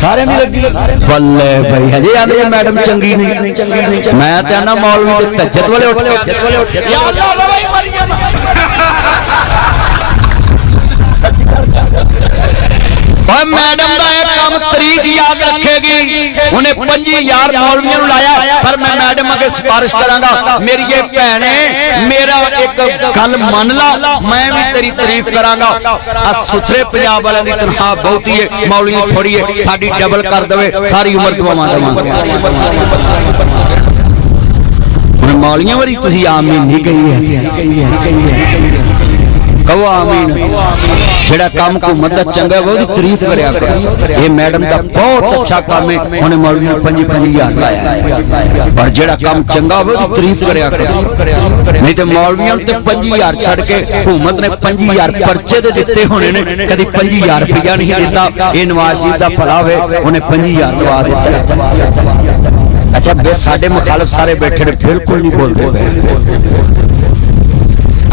सारे लगी बल्ले भाई हजे आंदे मैडम चंगी नहीं मैं तो आना मौलवी दे तज्जत वाले उठ मैडम का एक काम तरीक याद रखेगी उन्हें 50,000 मौलवियों लाया पर मैं मैडम अगे सिफारिश करांगा मेरी ये भैन है मेरा एक गल मन ला मैं भी तेरी तारीफ करांगा सुथरे पंजाब वालों की तनख्वाह बहुती है मौलवी थोड़ी है साडी डबल कर देवे सारी उम्र दुआवां देवांगे मौलियां वाली तुसीं आमीन नहीं कही है कहो आमीन जेड़ा काम हुकूमत दा चंगा वो तारीफ करया करो ये मैडम दा बहुत अच्छा काम है उन्हें मौलवी ने 5,000 लाया पर जेड़ा काम चंगा वो तारीफ करया करो नहीं तो मौलवियों ते 5,000 छड़ के हुकूमत ने 5,000 पर्चे दे दिते होने ने कभी 5,000 रुपया नहीं दिता ये नवाज शरीफ दा भला वे उन्हें 5,000 लवा दिता अच्छा बे साडे मुखालिफ सारे बैठे ने बिल्कुल नहीं बोलते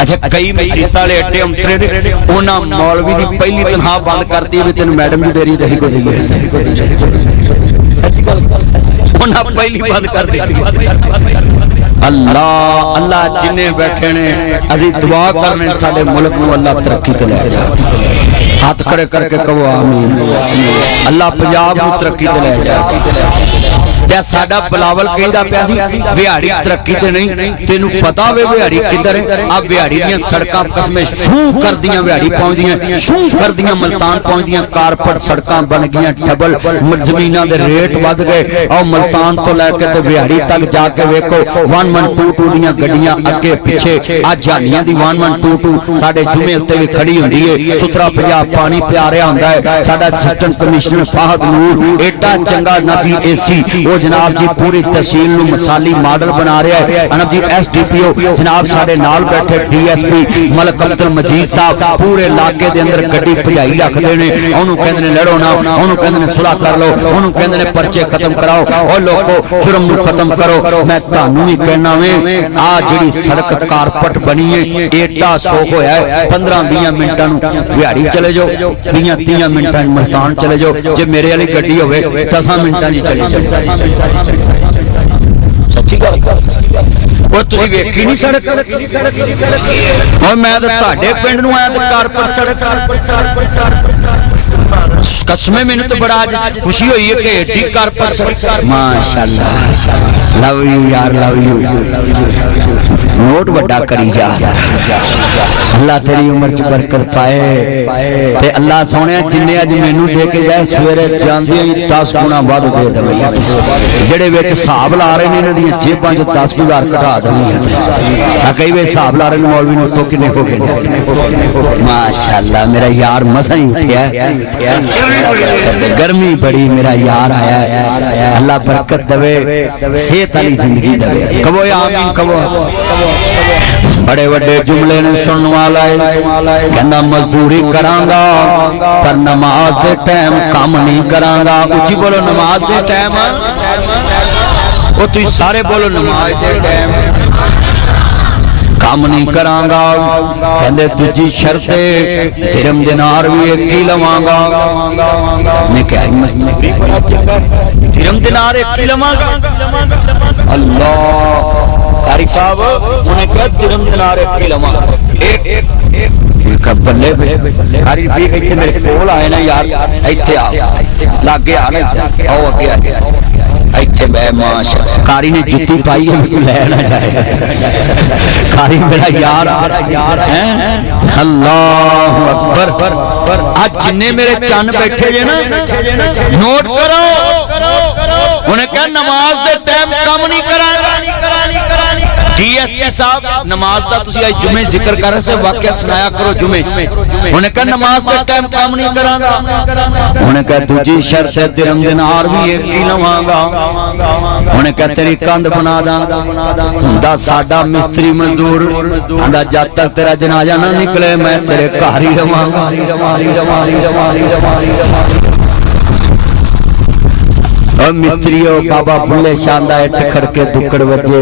अच्छा कई मसीत वाले एडे अंतरे ने उन्होंने मौलवी की पहली तनख्वाह बंद करती है तेन मैडम जी देरी दही को पहली बंद कर दी अल्लाह अल्लाह जिन्ने बैठे ने असी दुआ करने साडे मुल्क नूं अल्लाह तरक्की ते ले जाए हाथ खड़े करके कहो आमीन अल्लाह पंजाब नूं तरक्की ते ले जाए साडा बिलावल कहंदा पिया सी विहाड़ी तरक्की ते नहीं तेनू पता वे विहाड़ी किधर है आ विहाड़ी दी सड़कां कसमें शू करदियां विहाड़ी पहुंचदियां शू करदियां मुल्तान पहुंचदियां कारपेट सड़कां बन गईयां डबल जमीनां दे रेट वध गए और मुल्तान तो लेके ते विहाड़ी तक जाके वेखो 1122 दीयां गड्डियां अगे पीछे आ जानियां दी 1122 साडे जुमे उत्ते भी खड़ी हुंदी है सुथरा पंजाब पानी पिया रहा हुंदा है साडा असिस्टेंट कमिश्नर फाहद नूर एडा चंगा नदी एसी जनाब जी पूरी तहसील नूं मिसाली मॉडल बना रहा है अनब जी SDPO जनाब साडे नाल बैठे DSP मलक अब्दुल मजीद साहब पूरे इलाके दे अंदर गड्डी भजाई रखदे ने ओनू कहंदे ने लड़ो ना ओनू कहंदे ने सुलह कर लो ओनू कहंदे ने पर्चे खत्म कराओ ओ लोगो जुर्म नूं खत्म करो मैं तुहानू भी कहना वे आ जिहड़ी सड़क कारपेट बनी है एडा सोख होया है 15-20 मिनटां नूं विहाड़ी चले जाओ 20-30 मिनटां मुल्तान चले जाओ जे मेरे वाली गड्डी होवे 10 मिनटां दी चली जाए सच्ची गल और तुसीं वेखी नहीं सड़क और मैं तो तुहाडे पिंड नूं आया ते कारपेट सड़क कसमें मैनू तो बड़ा खुशी हुई है कि एडी कारपेट सड़क माशाअल्लाह लव यू यार लव यू नोट वड्डा करी जा अल्लाह तेरी उम्र च बरकत पाए ते अल्लाह सोहणिया जिन्ने अज मैनू दे के जाए सवेरे जांदे ही 10 गुना वध दे देवे जेड़े विच हिसाब ला रहे ने इन्हां दी जेबां च 10,000 घटा देनी कई वे हिसाब ला रहे मौलवी नूं तो किन्ने हो गए माशाअल्लाह मेरा यार मसा ही उठिया गर्मी बड़ी मेरा यार आया अल्लाह बरकत देवे सेहत वाली जिंदगी देवे कहो आमीन कहो बड़े बड़े जुमले ने सुनने वाला है कहना मजदूरी करांगा पर नमाज दे टाइम काम नहीं करांगा उची बोलो नमाज दे टाइम ओ तुम सारे बोलो नमाज दे टाइम काम नहीं करांगा कहंदे दूजी शर्त दिरहम दिनार भी एक ही लवांगा मैं क्या दिरहम दिनार एक ही लवांगा अल्लाह कारी साहब उन्हें कहा दिरहम दिनार एक ही लवांगा एक बल्ले कारी रफीक इत्थे मेरे कोल आए ना यार इत्थे आ लागे आ ना आओ अगे इत्थे मैं माशा कारी ने जुत्ती पाई है बिल्कुल ले ना जाए कारी मेरा यार है अल्लाह अकबर आज जिन्ने मेरे चन बैठे जे ना नोट करो उन्हें कहा नमाज दे टाइम कम नहीं करांगा DSP साहब नमाज दा तुसी आज जुमे जिक्र कर रहे से वाकया सुनाया करो जुमे उन्हें कहा नमाज दे टाइम काम नहीं करांगा उन्हें कहा दूजी शर्त है दिरहम दिनार भी एक ही लवांगा उन्हें कहा तेरी कंध बना दा हुंदा साडा मिस्त्री मजदूर हुंदा जब तक तेरा जनाजा ना निकले मैं तेरे घर ही रवांगा मिस्त्री बाबा बुल्ले शाह दा इट खड़के दुक्कड़ वजे